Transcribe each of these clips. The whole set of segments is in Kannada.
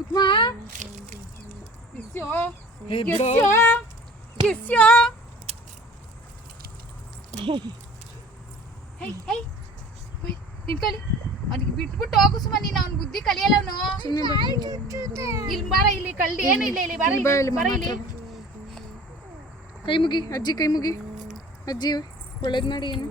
ಉತ್ಮಾ ಗೆಸ್ಯೋ ನಿಂತ್ಕೊಳ್ಳಿ ಅವನಿಗೆ ಬಿಟ್ಬಿಟ್ಟು ಹೋಗು ಸುಮ್ಮ ನೀನು ಅವ್ನ ಬುದ್ಧಿ ಕಲಿಯಲ್ಲ ಅವನು ಇಲ್ಲಿ ಬಾರ ಇಲ್ಲಿ ಕಳ್ಳಿ ಏನು ಇಲ್ಲ ಇಲ್ಲಿ ಬಾರ ಇಲ್ಲಿ ಕೈ ಮುಗಿ ಅಜ್ಜಿ ಕೈ ಮುಗಿ ಅಜ್ಜಿ ಒಳ್ಳೇದು ಮಾಡಿ ಏನು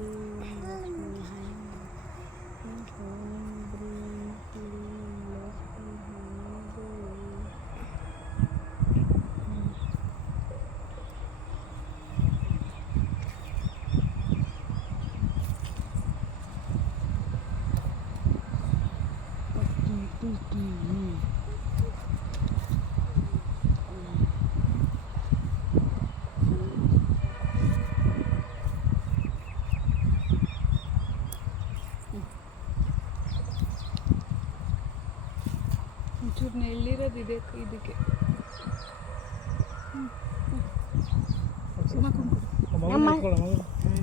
ಒಂಚೂರು ನೆಳ್ಳಿರೋದು ಇದೆ ಇದಕ್ಕೆ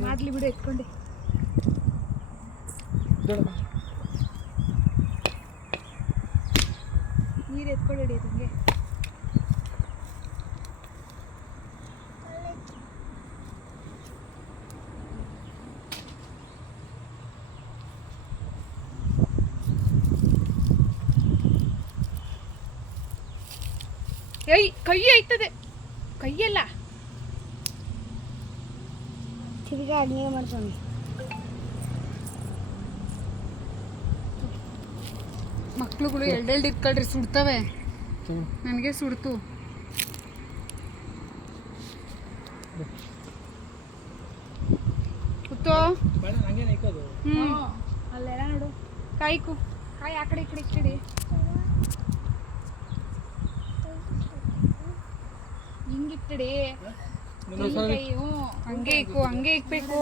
ಮಾಡ್ಲಿ ಬಿಡು ಎತ್ಕೊಂಡೆ ನೀರು ಎತ್ಕೊಂಡು ಹಿಡಿಯೋದಂಗೆ ಏಯ್ ಕೈ ಆಯ್ತದೆ ಕೈಯಲ್ಲ ತಿರ್ಗಿ ಅಡುಗೆ ಮಾಡ್ತಾನೆ ಮಕ್ಳುಗಳು ಎಲ್ಡೆಲ್ಡ್ ಇಟ್ಕೊಳ್ರಿ ಸುಡ್ತವೆ ನನಗೆ ಸುಡ್ತು ಕೂತೋ ಅಲ್ಲೆಲ್ಲ ನೋಡು ಕಾಯ್ಕು ಕಾಯಿ ಆ ಕಡೆ ಈ ಕಡೆ ಇಕ್ಕಡಿ ಹಿಂಗಿಟ್ಟಡಿ ಹಂಗೆ ಇಕ್ಕು ಹಂಗೆ ಇಕ್ಬೇಕು